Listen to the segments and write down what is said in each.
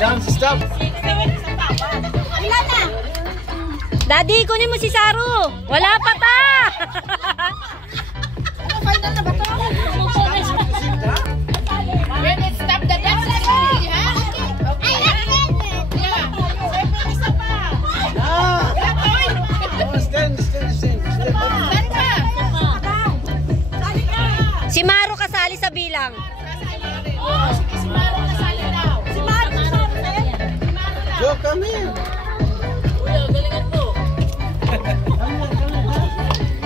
Dance, stop. Ilan na? Daddy, kunin mo si Saru. Wala pa ta. Ano, final na ba ito? When it stop the dance, ha? Okay. Yeah. Isa pa. Stand. Si Maru kasali sa bilang. Si Maro kasali daw. Si Maro kasali. Joe, come here.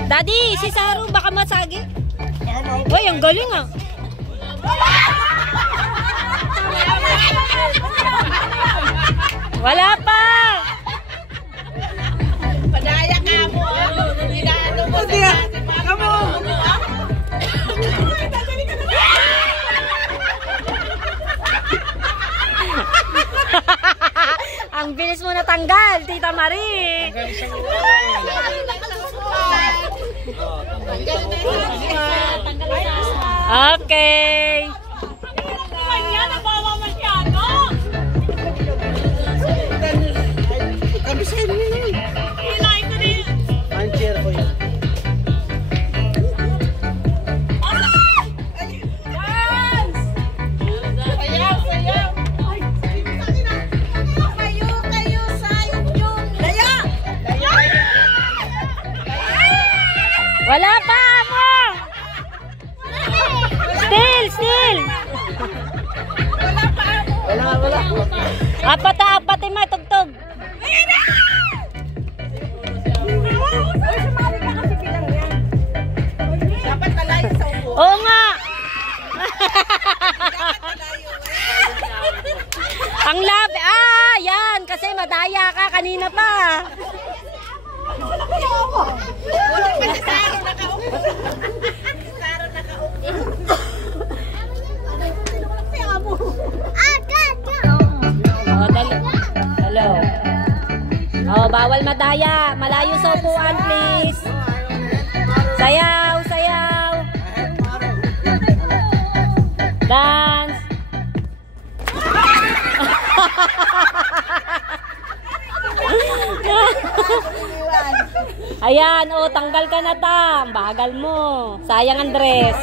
Daddy, si Saru baka masagi. Uy, ang galing ah. Wala pa. Padaya ka mo. Inaano mo siya. Come on. Ang bilis mo natanggal, Tita Marie. Okay. Come beside me. Find chair for you. Wala pa mo. Still. Wala. Apat matugtog. Dapat malayo sa upo. Oo nga. Ang labi. Yan. Kasi madaya ka kanina pa. Hello. Oh, bawal madaya. Malayo sa upuan, please. Sayaw. Dance. Ayan, tanggal ka na ta. Bagal mo. Sayang ang dress.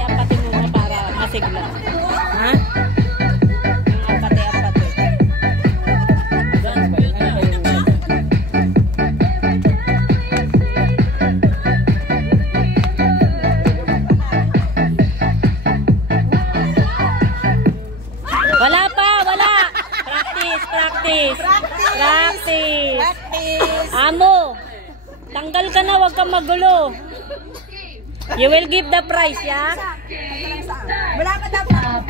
Apati muna para masigla. Ha? Apati. Wala. Practice. Amo, tanggal ka na, wag kang magulo. You will give the prize, ya? Wala ka dapat.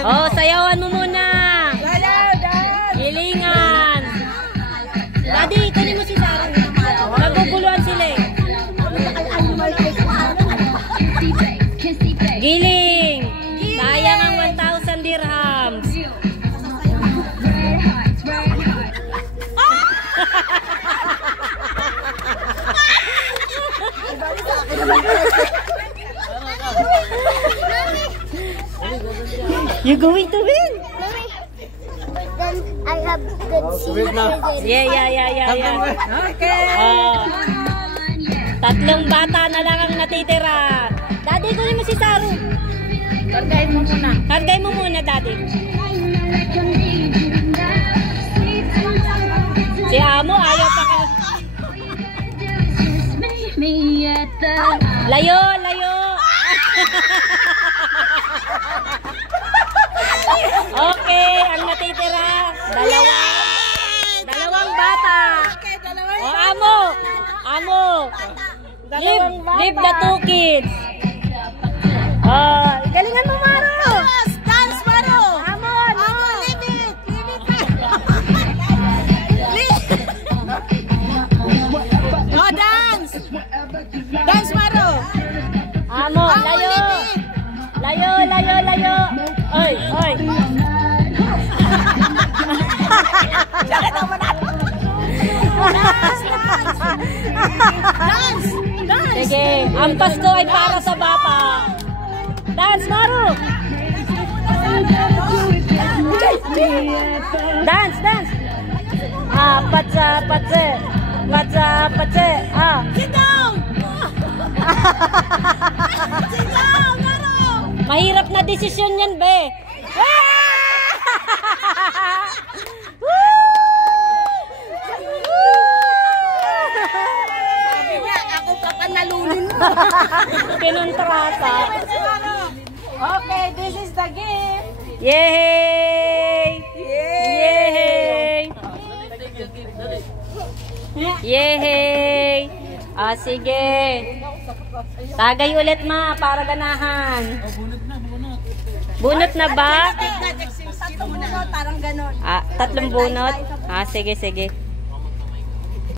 Oh, sayawan mo muna. Sayaw. Gilingan. Daddy, kunin mo si Sarah. Naguguluhan sila eh. Giling. Sayang ang 1,000 dirhams. You're going to win. Then I have good seat. Yeah. Okay. Tatlong bata na lang ang natitira. Daddy, kunin mo si Saru. Kargay mo muna, Daddy. Si Amo, ayaw pa ka. Layo. Okay, ang natitira. Dalawang bata. Amo. Leave the 2 kids. Galingan mo, Maro. Dance, Maro. Amo, leave it. No, dance. Dance, Maro. Amo, layo. Oy. Dance. Sige, ang Pasko ay para sa bata. Dance, dance. Ah, patsa, patse. Patsa, patse. Ah. Sit down! Sit down, Maro! Mahirap na desisyon yan, be. Sabi niya, ako pa panalunin mo. Kinontrata. Okay, this is the gift. Yay! Yay! Yay! Ah, sige. Tagay ulit, ma, para ganahan. Bunot na ba? Parang ganon. Ah, 3 bunot? Ah, sige, sige.